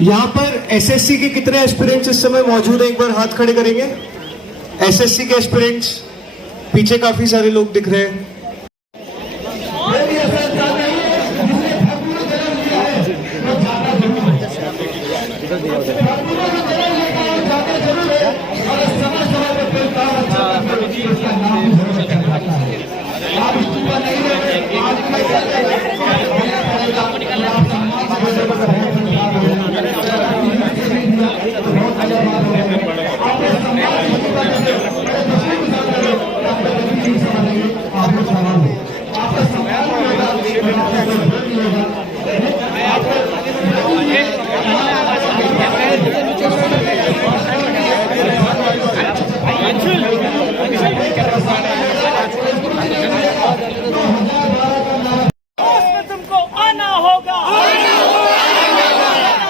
यहाँ पर एसएससी के कितने एस्पिरेंट्स इस समय मौजूद हैं? एक बार हाथ खड़े करेंगे। एसएससी के एस्पिरेंट्स, पीछे काफी सारे लोग दिख रहे हैं। तुमको आना होगा,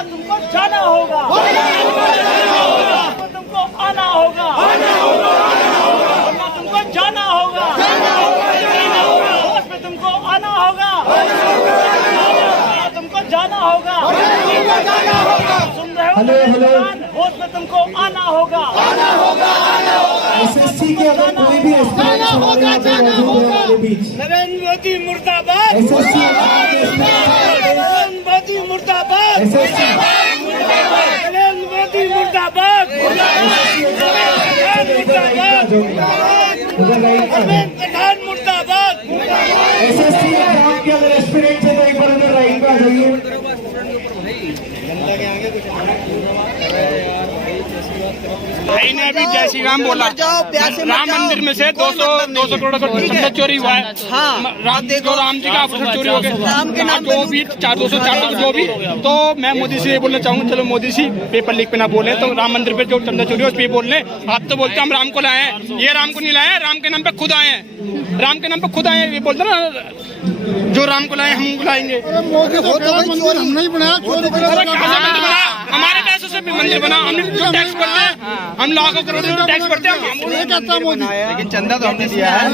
तुमको जाना होगा, तुमको आना होगा, तुमको जाना होगा, होश में तुमको आना होगा, तुमको जाना होगा, सुन रहे हो? होश में तुमको आना होगा। एसएससी के अगर कोई भी एस्पिरेंट्स नरेंद्र मोदी मुर्दाबाद, एसएससी नरेंद्र मोदी मुर्दाबाद, नरेंद्र मोदी मुर्दाबाद, प्रधान मुर्दाबाद। एसएससी एग्जाम के अगर एस्पिरेंट्स है तो एक बार उधर राइट पे आ जाइए। भाई ने अभी जय श्री राम बोला। राम मंदिर में से 200 करोड़ का संपत्ति चोरी हुआ है। राम जी का आभूषण चोरी हो गए, जो भी 200 जो भी। तो मैं मोदी से ये बोलना चाहूंगा, चलो मोदी जी पेपर लीक पे ना बोले, तो राम मंदिर पे जो चंदा चोरी है उस पर बोल रहे। आप तो बोलते हम राम को लाए हैं, ये राम को नहीं लाए, राम के नाम पे खुद आए हैं, राम के नाम पे खुद आए हैं। ये बोलते ना जो राम को लाए हम उनको लाएंगे। हम नहीं बनाया, हमारे पैसों से भी मंदिर बना, हम जो टैक्स भरते हैं, हम लाखों करोड़ में टैक्स भरते हैं। लेकिन चंदा तो हमने दिया है।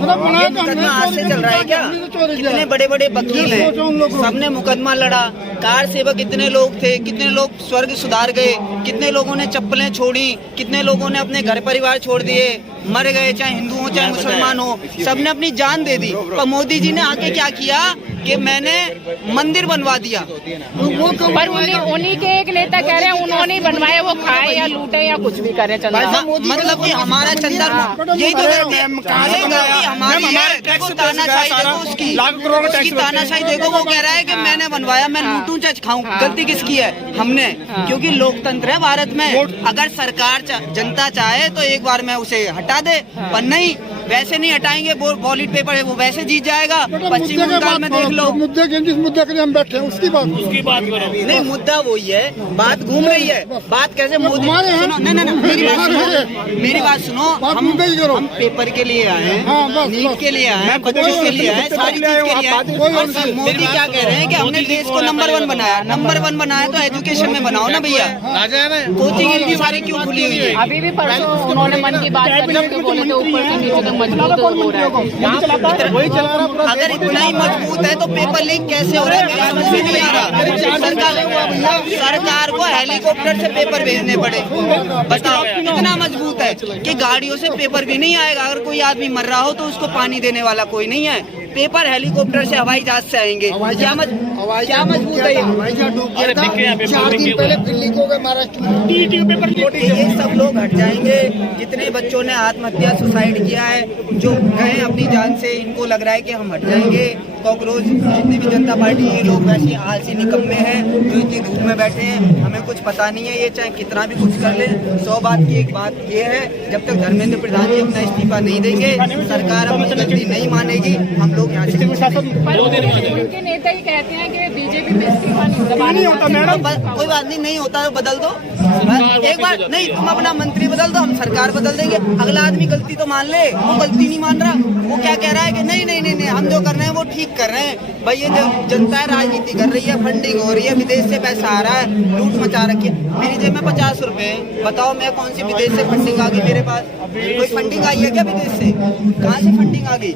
मुकदमा आज से चल रहा है क्या? कितने बड़े बड़े वकील हैं, सबने मुकदमा लड़ा। कार सेवक इतने लोग थे, कितने लोग स्वर्ग सुधार गए, कितने लोगों ने चप्पलें छोड़ी, कितने लोगों ने अपने घर परिवार छोड़ दिए, मर गए, चाहे हिंदू हो चाहे मुसलमान हो, सबने अपनी जान दे दी। पर मोदी जी ने आके क्या किया कि मैंने मंदिर बनवा दिया। पर उन्हीं के एक नेता कह रहे हैं उन्होंने बनवाए, वो खाए या लूटे या कुछ भी करे चंदा। मतलब कि हमारा चंदा यही तो कहते हैं, हमारी देखो तानाशाही, देखो उसकी तानाशाही देखो। वो कह रहा है कि मैंने बनवाया, मैं लूटूं चाहे खाऊं। गलती किसकी है? हमने, क्योंकि लोकतंत्र है भारत में। अगर सरकार जनता चाहे तो एक बार में उसे हटा दे, पर नहीं, वैसे नहीं हटाएंगे। बॉलिट पेपर है वो वैसे जीत जाएगा। पश्चिम बंगाल में देख लो, मुद्दे जिस मुद्दे के लिए हम बैठे हैं उसकी बात करो। नहीं, मुद्दा वही है, बात घूम रही है। बात कैसे मोदी, नहीं, मेरी बात सुनो। हम पेपर के लिए आए हैं, नीट के लिए आए हैं, बच्चों के लिए आए, सारी चीज के लिए आए। मोदी क्या कह रहे हैं कि हमने देश को नंबर 1 बनाया। नंबर 1 बनाया तो एजुकेशन में बनाओ ना भैया। कोचिंग इतनी सारी क्यों खुली हुई है? अभी भी परसों उन्होंने मन की बात करके बोले थे ऊपर से नीचे तक मजबूत हो रहा है। अगर इतना ही मजबूत है तो पेपर लीक कैसे हो रहा है? समझ में नहीं आ रहा। सरकार को हेलीकॉप्टर से पेपर भेजने पड़े। बताओ इतना मजबूत है कि गाड़ियों से पेपर भी नहीं आएगा। अगर कोई आदमी मर रहा हो तो उसको पानी देने वाला कोई नहीं है। पेपर हेलीकॉप्टर से, हवाई जहाज से आएंगे। क्या मजबूत है ये? 4 दिन पहले फिर लीक हो गए महाराष्ट्र में। ये सब लोग हट जाएंगे। जितने बच्चों ने आत्महत्या सुसाइड किया है, जो गए अपनी जान से, इनको लग रहा है कि हम हट जाएंगे। कॉकरोच जितनी भी जनता पार्टी ये लोग वैसे आलसी निकम्मे हैं जो इतनी धूप में बैठे हैं। हमें कुछ पता नहीं है, ये चाहे कितना भी कुछ कर ले। 100 बात की एक बात ये है, जब तक धर्मेंद्र प्रधान जी अपना इस्तीफा नहीं देंगे, सरकार अपनी गलती नहीं मानेगी, हम लोग यहाँ से। उनके नेता ही कहते हैं कि बीजेपी में इस्तीफा नहीं होता मैडम। कोई बात नहीं होता तो बदल दो एक बार। नहीं, तुम अपना मंत्री बदल दो, हम सरकार बदल देंगे। अगला आदमी गलती तो मान ले, वो गलती नहीं मान रहा। वो क्या कह रहा है कि नहीं हम जो कर रहे हैं वो ठीक कर रहे हैं। भाई ये जो जनता है राजनीति कर रही है, फंडिंग हो रही है, विदेश से पैसा आ रहा है, लूट मचा रखी है। मेरी जेब में 50 रुपए, बताओ मैं कौन सी विदेश से फंडिंग आ गई मेरे पास? कोई फंडिंग आई है क्या विदेश से? कहाँ से फंडिंग आ गई?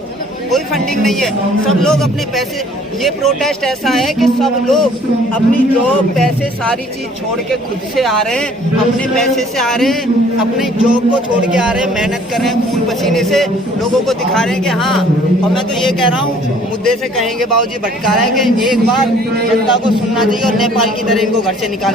कोई फंडिंग नहीं है। सब लोग अपने पैसे, ये प्रोटेस्ट ऐसा है कि सब लोग अपनी जॉब, पैसे, सारी चीज छोड़ के खुद से आ रहे हैं, अपने पैसे से आ रहे हैं, अपनी जॉब को छोड़ के आ रहे हैं, मेहनत कर रहे हैं खून पसीने से, लोगों को दिखा रहे हैं कि हाँ। और मैं तो ये कह रहा हूँ, मुद्दे से कहेंगे बाबूजी भटका रहे हैं कि एक बार जनता को सुनना चाहिए और नेपाल की तरह इनको घर से निकाल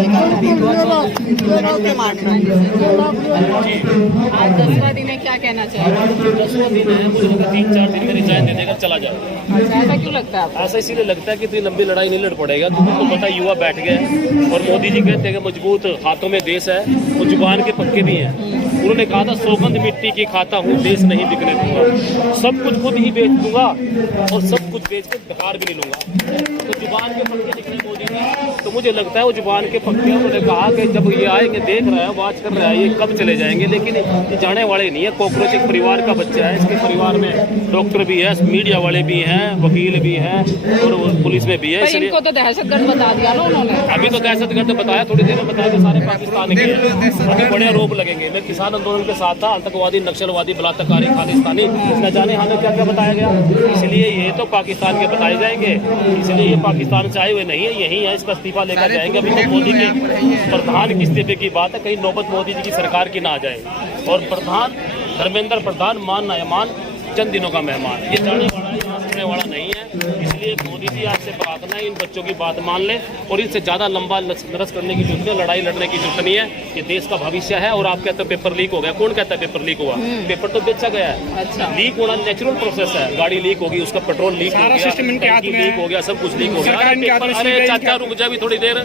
आज 10वां दिन है, क्या कहना चाहिए? 10वां दिन है, मुझे लगा 3-4 दिन में रिजाइन दे देगा, चला जाओ। ऐसा क्यों लगता है आपको? ऐसा इसीलिए लगता है कि इतनी लंबी लड़ाई नहीं लड़ पड़ेगा। तुमको पता है युवा बैठ गए और मोदी जी कहते हैं कि मजबूत हाथों में देश है, वो जुबान के पक्के भी हैं। उन्होंने कहा था सौगंध मिट्टी की खाता हूँ, देश नहीं बिकने दूंगा, सब कुछ खुद ही बेच दूंगा और सब कुछ बेच कर बेकार भी नहीं लूंगा। तो जुबान के पक्के निकले मोदी जी, तो मुझे लगता है वो जुबान के पक्के। उन्होंने कहा कि जब ये आएंगे, देख रहा है, वाच कर रहा है, ये कब चले जाएंगे, लेकिन ये जाने वाले नहीं है। कॉकरोच एक परिवार का बच्चा है, इसके परिवार में डॉक्टर भी है, मीडिया वाले भी हैं, वकील भी हैं और पुलिस में भी है। इसलिए इनको तो दहशतगर्द बता दिया ना उन्होंने। अभी तो दहशतगर्द बताया, थोड़ी देर में बताया कि सारे पाकिस्तान के हैं। अभी बड़े आरोप लगेंगे। मैं किसान आंदोलन के साथ था, आतंकवादी, नक्सलवादी, बलात्कारी, खालिस्तानी, न जाने हमें क्या क्या बताया गया। इसलिए ये तो पाकिस्तान के बताए जाएंगे। इसलिए ये पाकिस्तान से आए हुए नहीं है, यही है, इसका इस्तीफा लेकर जाएंगे। अभी तो मोदी के प्रधान के इस्तीफे की बात है, कहीं नौबत मोदी जी की सरकार की ना आ जाए। और प्रधान धर्मेंद्र प्रधान मान ना मान, चंद दिनों का मेहमान, ये जाने वाला है, यहाँ सुनने वाला नहीं है। इसलिए मोदी जी आपसे प्रार्थना है, इन बच्चों की बात मान लें और इनसे ज़्यादा लंबा नरस करने की जरूरत है, लड़ाई लड़ने की जरूरत नहीं है। ये देश का भविष्य है। और आप कहते हो पेपर लीक हो गया, कौन कहता है पेपर लीक हुआ? पेपर तो बेचा गया है। अच्छा। लीक होना नेचुरल प्रोसेस है। गाड़ी लीक होगी, उसका पेट्रोल लीक हो गया, टंकी लीक हो गया, सब कुछ लीक हो गया। अरे चाचा रुक जा भी थोड़ी देर।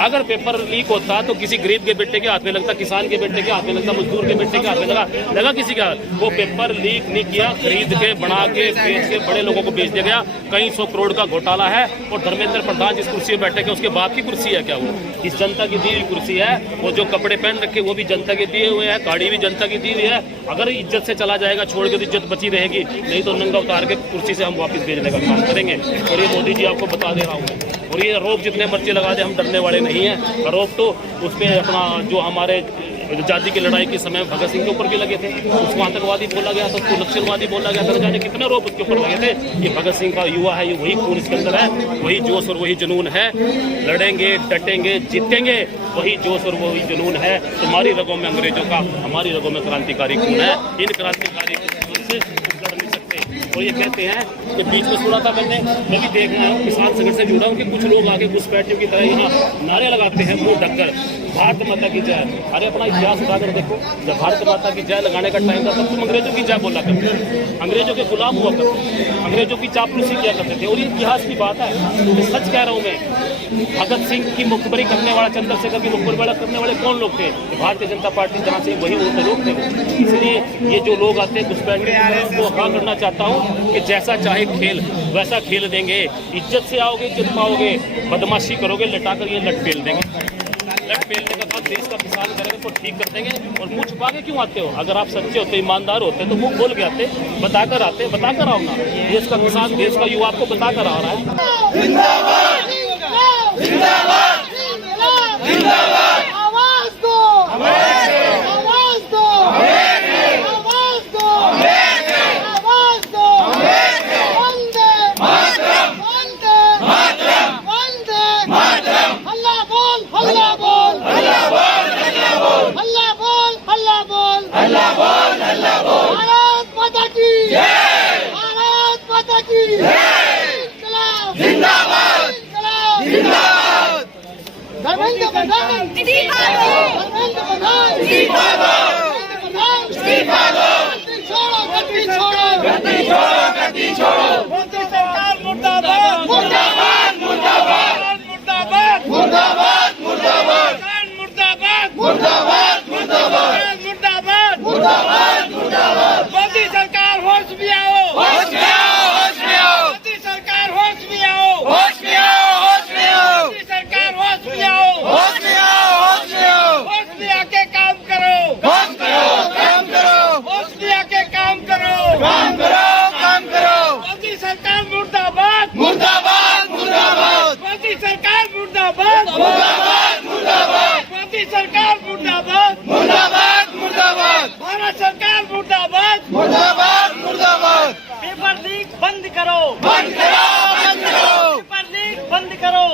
अगर पेपर लीक होता तो किसी गरीब के बेटे के हाथ में लगता, किसान के बेटे के हाथ में लगता, मजदूर के बेटे के हाथ में लगा किसी का। वो पेपर लीक नहीं किया, खरीद के, बना के, बेच के बड़े लोगों को बेच दिया गया। कई 100 करोड़ का घोटाला है। और धर्मेंद्र प्रधान जिस कुर्सी में बैठे उसके बाप की कुर्सी है क्या? वो इस जनता की दी हुई कुर्सी है। वो जो कपड़े पहन रखे वो भी जनता के दिए हुए हैं, गाड़ी भी जनता की दी हुई है। अगर इज्जत से चला जाएगा, छोड़ के तो इज्जत बची रहेगी, नहीं तो नंगा उतार के कुर्सी से हम वापस भेजने का काम करेंगे। और ये मोदी जी आपको बता दे रहा हूँ। और ये आरोप जितने मर्जी लगा दे, हम डरने वाले नहीं हैं। आरोप तो उस पर अपना जो हमारे आजादी की लड़ाई के समय भगत सिंह के ऊपर भी लगे थे, उसको आतंकवादी बोला गया था, उसको नक्सलवादी बोला गया था, जाने कितने आरोप उसके ऊपर लगे थे। ये भगत सिंह का युवा है, ये वही खून इसके अंदर है, वही जोश और वही जुनून है। लड़ेंगे, डटेंगे, जीतेंगे, वही जोश और वही जुनून है। तुम्हारी रगों में अंग्रेजों का, हमारी रगों में क्रांतिकारी खून है। इन क्रांतिकारी खून से लड़ नहीं सकते। और ये कहते हैं कि बीच में सुना था मैं भी देख रहा हूँ, किसान संगठन से जुड़ा हूँ कि कुछ लोग आके घुसपैठियों की तरह यहाँ नारे लगाते हैं, मुंह ढककर, भारत माता की जय। अरे अपना इतिहास उठाकर देखो, जब भारत माता की जय लगाने का टाइम था तब तुम अंग्रेजों की जय बोला करते, अंग्रेजों के गुलाम हुआ करते, अंग्रेजों की चापलूसी किया करते थे। और ये इतिहास की बात है, तो सच कह रहा हूँ मैं। भगत सिंह की मुखबरी करने वाला, चंद्रशेखर की मुखबरी करने वाले कौन लोग थे? भारतीय जनता पार्टी जहाँ से वही उनके लोग थे। इसलिए ये जो लोग आते हैं घुसपैठ को हाँ करना चाहता हूँ कि जैसा चाहे खेल वैसा खेल देंगे। इज्जत से आओगे, इज्जत पाओगे, बदमाशी करोगे, लटाकर ये लट पेल देंगे। लट पेलने का काम देश का किसान करेगा तो ठीक कर देंगे। और मुँह छुपा के क्यों आते हो? अगर आप सच्चे होते, ईमानदार होते तो मुँह खोल के आते, बताकर आते, बताकर आओ ना। देश का किसान, देश का युवा आपको बताकर आ रहा है। जिंदाबाद जिंदाबाद जिंदाबाद, आवाज दो, आवाज दो, आवाज दो, आवाज दो, वंदे मातरम, वंदे मातरम, वंदे मातरम। हल्ला बोल, हल्ला बोल, हल्ला बोल, हल्ला बोल, हल्ला बोल, हल्ला बोल, हल्ला बोल, हल्ला बोल। भारत माता की जय, भारत माता की जय, जिंदाबाद जिंदाबाद। धर्मेंद्र प्रधान इस्तीफा दो, धर्मेंद्र प्रधान इस्तीफा दो, इस्तीफा दो। गद्दी छोड़ो, गद्दी छोड़ो, गद्दी छोड़ो, गद्दी छोड़ो। मोदी सरकार मुर्दाबाद, मुर्दाबाद मुर्दाबाद मुर्दाबाद, मुर्दाबाद मुर्दाबाद मुर्दाबाद, मुर्दाबाद मुर्दाबाद मुर्दाबाद, मुर्दाबाद मुर्दाबाद। मोदी सरकार होश में आओ, होश में आओ, होश में आओ, मोदी सरकार होश में आओ, होश में आओ, होश में आओ।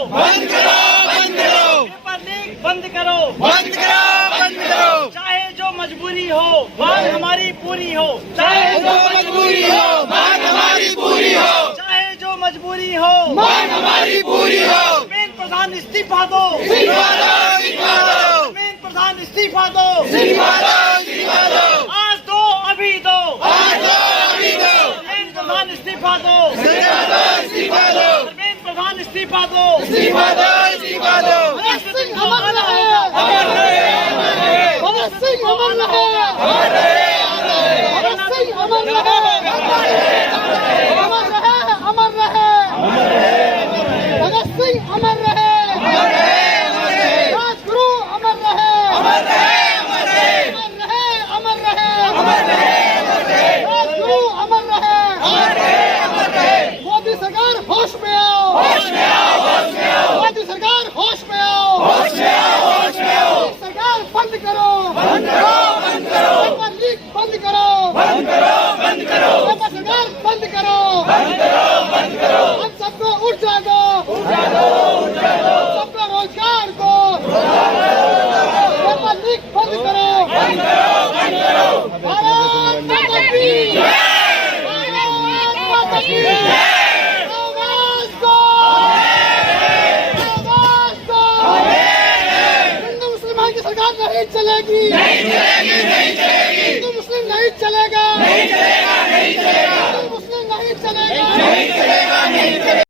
बंद करो, बंद करो। पेपर लीक बंद करो, बंद करो, बंद करो। चाहे जो मजबूरी हो, मांग हमारी पूरी हो। चाहे जो मजबूरी हो, मांग हमारी पूरी हो। चाहे जो मजबूरी हो, मांग हमारी पूरी हो। मेन प्रधान इस्तीफा दो, इस्तीफा दो, इस्तीफा दो। मेन प्रधान इस्तीफा दो, इस्तीफा दो, इस्तीफा दो। आज दो, अभी दो, आज दो, अभी दो। मेन प्रधान इस्तीफा दो, इस्तीफा दो, इस्तीफा दो। मेन प्रधान इस्तीफा दो, इस्तीफा दो, इस्तीफा दो। भगत सिंह अमर रहे, अमर रहे, अमर रहे। भगत सिंह अमर रहे, अमर रहे, अमर रहे। भगत सिंह अमर रहे, अमर रहे, अमर रहे, अमर रहे। भगत सिंह अमर रहे, अमर रहे। राजगुरु अमर रहे, अमर रहे, अमर रहे। अमर रहे, अमर रहे। राजगुरु अमर रहे, अमर रहे, अमर रहे। मोदी सरकार होश में आओ, होश में आओ, होश में आओ। मोदी सरकार होश में आओ, होश में आओ, होश में आओ। सरकार बंद करो, बंद करो, बंद करो। पेपर लीक बंद करो, बंद करो, बंद करो। पेपर सरकार बंद करो, बंद करो, बंद करो। हम सबको उठ जागो, उठ जागो, उठ जागो। सबको रोजगार दो, पेपर लीक बंद करो, बंद करो, बंद करो। भारत माता की जय, भारत माता की जय। आवाज दो, आवाज दो। हिंदू मुसलमान की सरकार नहीं चलेगी, नहीं चलेगी, नहीं चलेगी। हिंदू मुस्लिम नहीं चलेगा, नहीं चलेगा, नहीं चलेगा। हिंदू मुस्लिम नहीं चलेगा, नहीं चलेगा, नहीं चलेगा।